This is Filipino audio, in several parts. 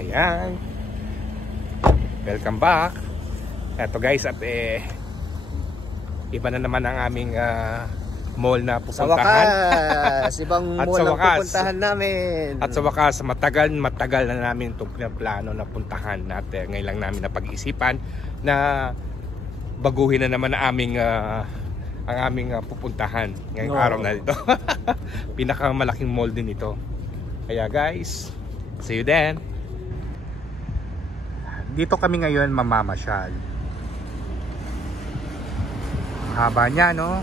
Ayan. Welcome back. Eto guys, at iba na naman ang aming mall na pupuntahan. Sa wakas, ibang mall ang pupuntahan namin. At sa wakas, matagal na namin itong plano na puntahan. At ngayon lang namin napag-isipan na baguhin na naman ang aming pupuntahan ngayong araw na dito. Pinakamalaking mall din ito. Kaya guys, see you then. Dito kami ngayon mamamasyal. Haba niya, no?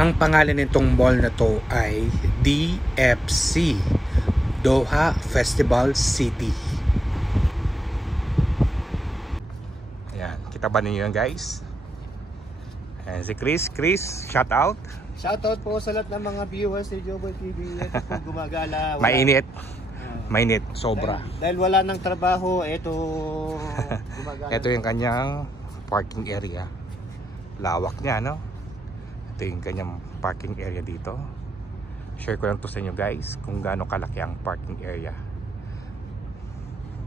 Ang pangalan nitong mall na to ay DFC, Doha Festival City. Ayan, kita ba ninyo yan guys? Ayan si Chris, shout out. Shoutout po sa lahat ng mga viewers ni Joboy TV. Ito po gumagala. Mainit. Mainit, sobra. Dahil wala ng trabaho, ito gumagala. Ito yung kanyang parking area. Lawak niya, no? Ito yung kanyang parking area dito. Share ko lang to sa inyo guys kung gaano kalaki ang parking area.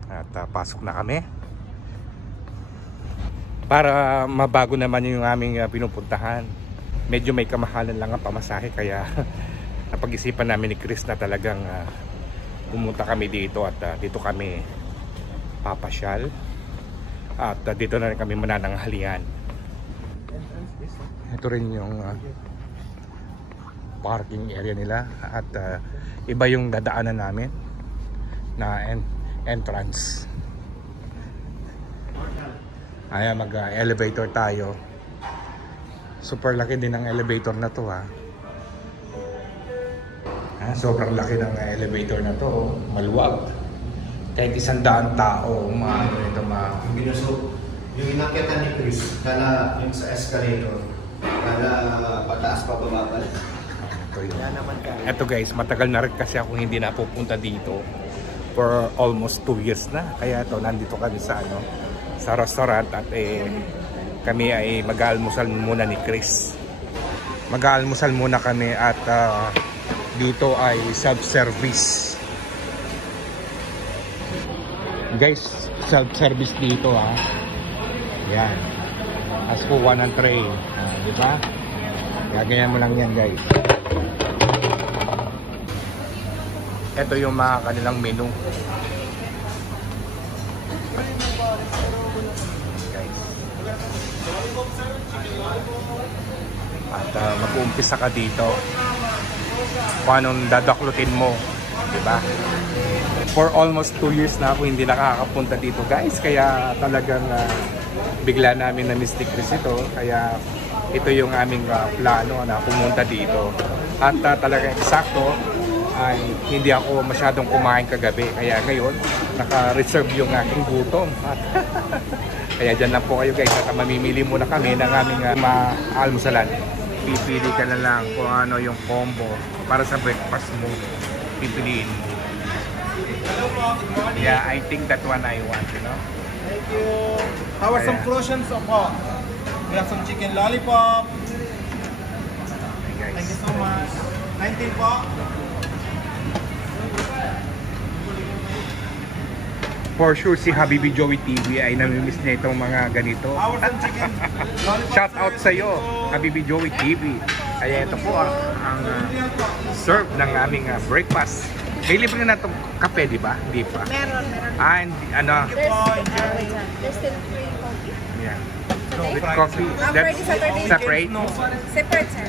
At pasok na kami. Para mabago naman yung aming pinupuntahan. Medyo may kamahalan lang ang pamasahe, kaya napag-isipan namin ni Chris na talagang pumunta kami dito at dito kami papasyal at dito na rin kami manananghalian. Ito rin yung parking area nila at iba yung dadaanan namin na entrance. Ayan, mag-elevator tayo. Super laki din ang elevator na to, ha. Sobrang laki ng elevator na to, maluwag. Kahit 100 tao, Yung inakyatan ni Chris, kala yung sa escalator, kala pataas pa bababa. Ito guys, matagal na rin kasi ako hindi napupunta dito for almost 2 years na. Kaya ito, nandito kami sa sa restaurant at kami ay mag-aalmusal muna ni Chris. Mag-aalmusal muna kami at dito ay self-service. Guys, self-service dito, ha. Yan. Ask for one and tray. Di ba? Gagayan mo lang yan guys. Ito yung mga kanilang menu. At mag-uumpisa ka dito kung anong dadaklutin mo, diba? For almost 2 years na ako hindi nakakapunta dito guys, kaya talagang bigla namin na miss Chris ito, kaya ito yung aming plano na pumunta dito. At talagang eksakto ay hindi ako masyadong kumain kagabi, kaya ngayon naka-reserve yung aking gutom. Kaya dyan lang po kayo guys, at mamimili muna kami ng aming maalmusalan. Pipili ka na lang kung ano yung combo para sa breakfast mo. Pipiliin mo. Yeah, I think that one I want, you know. Thank you. How are some croissants po? We have some chicken lollipop. Okay, Thank you so much. 19 po. For sure si Habibi Joey TV ay namimiss na itong mga ganito. How are some chicken lollipop? Shout out sa iyo, Habibi Joey TV. Kaya ito po ang serve ng aming breakfast. May libre na itong kape, di ba? Hindi pa. Meron. And ano? There's still free coffee. Yeah. With coffee. That's separate. Separate, sir.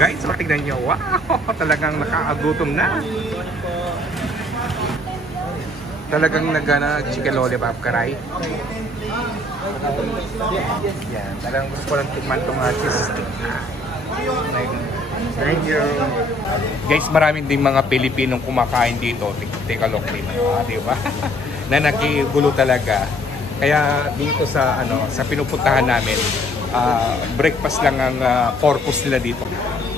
Guys, matignan nyo. Wow! Talagang nakakagutom na. Talagang chicken lollipop karay. Yan. Talagang gusto ko lang tikman itong cheese stick. Thank you. Guys, maraming din mga Pilipinong kumakain dito. Take a look din. Di ba? Na nakigulo talaga. Kaya dito sa sa pinupuntahan namin, breakfast lang ang purpose nila dito.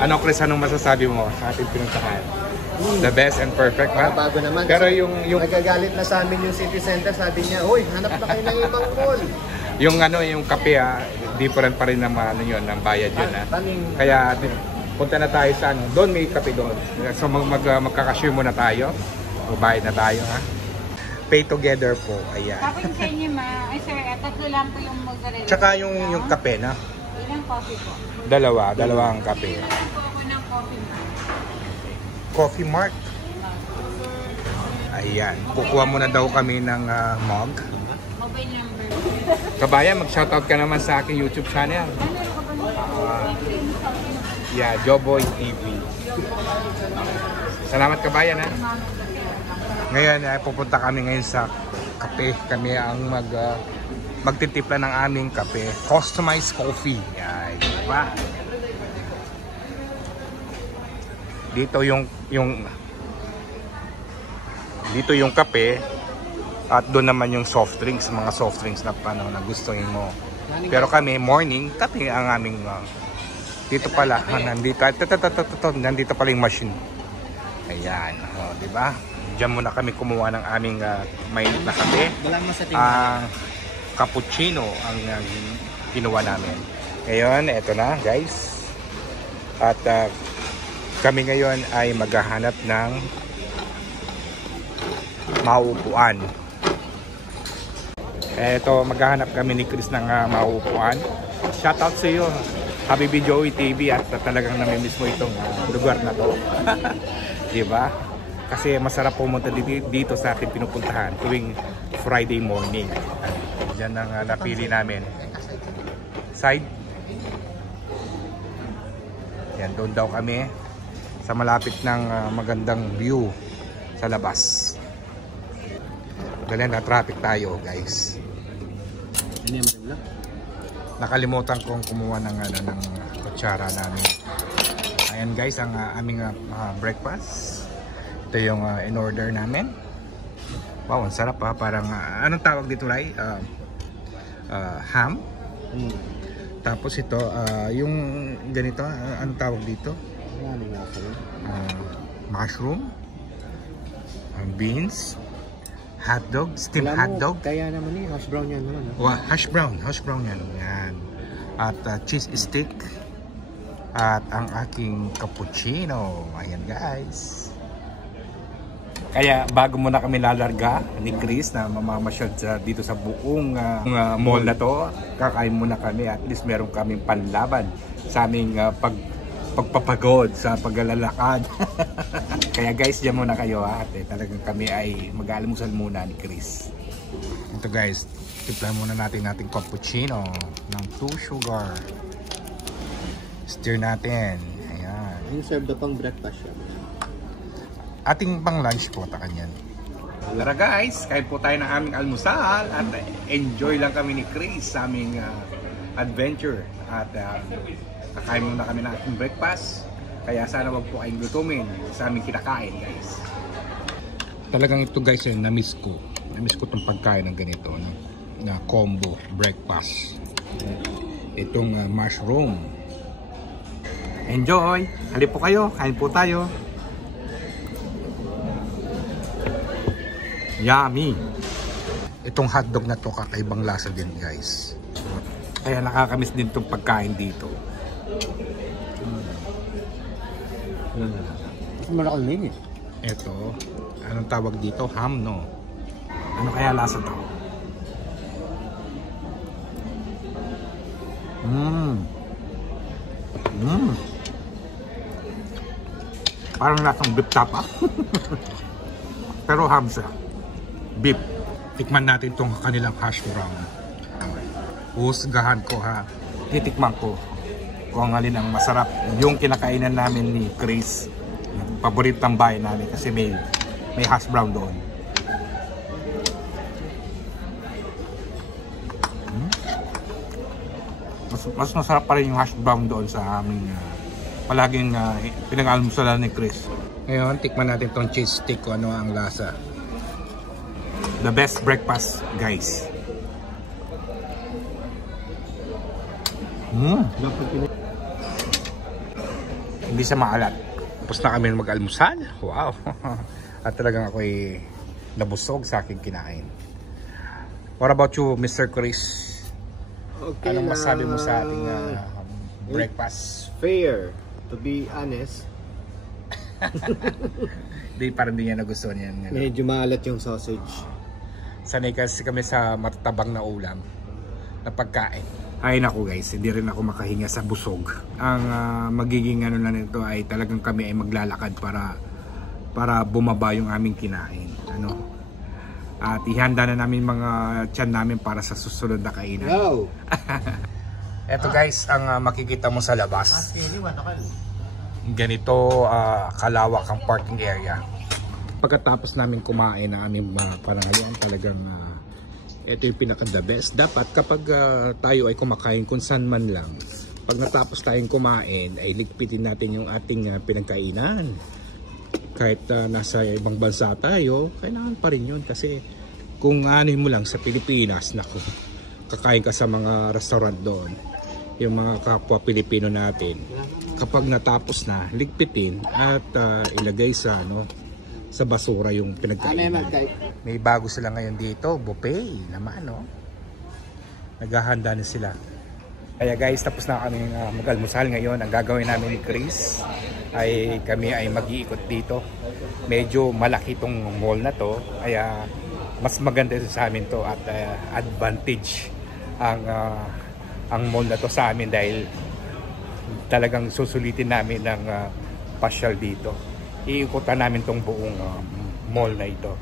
Ano Chris, anong masasabi mo sa ating pinuntahan? The best and perfect, ha? Bago naman. Pero yung nagagalit na sa amin yung city center, sabi niya, "Hoy, hanap na kayo ng ibang mall." Yung yung kape, different pa rin naman ano yun, ng bayad yun ha. Kaya punta na tayo sa ano, doon may kape doon. So magkakashare muna tayo. Magbayad na tayo ha. Pay together po, ayan. Tapos sa inyo ay sir, tatlo lang po yung mozzarella. Tsaka yung kape na. Ilang coffee po? Dalawang kape. Ilan po ako ng coffee na? Coffee Mart. Ayan, kukuha muna daw kami ng mug. Mobile number. Kabayan, mag-shoutout ka naman sa aking YouTube channel. Yeah, Joboy TV. Salamat kabayan ha. Ngayon ay pupunta kami ngayon sa kape. Kami ang magtitimpla ng aming kape. Customized coffee. Yan, diba? Dito yung kape at doon naman yung soft drinks, mga soft drinks na na gustuhin mo. Pero kami morning, kape ang aming dito pala, nandito pala yung machine. Ayan, di ba? Diyan muna kami kumuha ng aming mainit na kape. Cappuccino ang kinuha namin. Ngayon, eto na guys. At kami ngayon ay maghahanap ng mauupuan. Eto, maghahanap kami ni Chris ng mauupuan. Shoutout sa iyo, Habibi Joey TV, at talagang namimiss mo itong lugar na to. Diba? Kasi masarap pumunta dito sa ating pinupuntahan tuwing Friday morning. Diyan ang napili namin. Side. Yan, doon daw kami sa malapit ng magandang view sa labas. Galing na traffic tayo guys. Nakalimutan kong kumuha ng kutsara namin. Ayan guys, ang aming breakfast. Ito yung in-order namin. Wow, ang sarap ha. Parang, anong tawag dito, Ray? Ham. Tapos ito, yung ganito, anong tawag dito? Mushroom. Beans. Hotdog, steamed hotdog. Kaya naman hash brown yan naman. Hash brown yan. Yan. At cheese stick. At ang aking cappuccino. Ayan guys. Kaya bago muna kami lalarga ni Chris na mamamasyal dito sa buong mall na to, kakain muna kami. At least meron kaming panlaban sa aming pagpapagod sa paglalakad. Kaya guys, diyan muna kayo ha. At talagang kami ay mag-almusal muna ni Chris. Ito guys, timpla muna natin ating cappuccino ng 2 sugar. Stir natin. Ayan. Yung serve na pang breakfast siya. Ating pang lunch po, takan yan. Tara guys, kain po tayo ng aming almusal at enjoy lang kami ni Chris sa aming adventure. At kakain muna kami ng ating breakfast. Kaya sana wag po kayong gutumin sa aming kinakain guys. Talagang ito guys ay na-miss ko. Na-miss ko itong pagkain ng ganito na combo breakfast. Itong mushroom. Enjoy! Halip po kayo, kain po tayo. Yummy! Itong hotdog na to kakaibang lasa din guys. Kaya nakakamiss din itong pagkain dito. Malakal na yun eh. Ito, anong tawag dito? Ham, no? Ano kaya lasa to? Parang lasang beef tapa. Pero ham siya. Beef. Tikman natin itong kanilang hash brown. Husgahan ko ha. Titikman ko kung alin ang masarap. Yung kinakainan namin ni Chris. Paboritang bahay namin kasi may hash brown doon. Mas masarap pa rin yung hash brown doon sa aming palaging pinag-almusalan ni Chris. Ngayon, tikman natin tong cheese stick kung ano ang lasa. The best breakfast, guys. Hindi siya maalat. Tapos na kami mag-almusal. Wow. At talagang ako'y nabusog sa aking kinain. What about you, Mr. Chris? Okay Anong masabi mo sa lang. ating breakfast? Fair, to be honest. Di, parang di niya nagustuhan yan. Medyo maalat yung sausage. Sanay kasi kami sa matatabang na ulam na pagkain. Ay naku guys, hindi rin ako makahinga sa busog. Ang magiging ano na nito ay talagang kami ay maglalakad para bumaba yung aming kinain. Ano? At ihanda na namin mga tiyan namin para sa susunod na kainan. Go! Eto guys, ang makikita mo sa labas. Ganito kalawak ang parking area. Pagkatapos namin kumain na aming panangalian, talagang ito yung pinaka the best. Dapat kapag tayo ay kumakain kung saan man lang, pag natapos tayong kumain ay ligpitin natin yung ating pinagkainan. Kahit nasa ibang bansa tayo, kailangan pa rin yun. Kasi kung ano mo lang sa Pilipinas, naku, kakain ka sa mga restaurant doon, yung mga kapwa Pilipino natin, kapag natapos na, ligpitin at ilagay sa sa basura yung pinagkainan. May bago sila ngayon dito, buffet naman, no? Naghahanda na sila. Kaya guys, tapos na kami mag-almusal ngayon. Ang gagawin namin ni Chris ay kami ay mag-iikot dito. Medyo malaki itong mall na to, kaya mas maganda sa amin to at advantage ang mall na to sa amin dahil talagang susulitin namin ng pasyal dito. Iikutan namin tong buong mall na ito.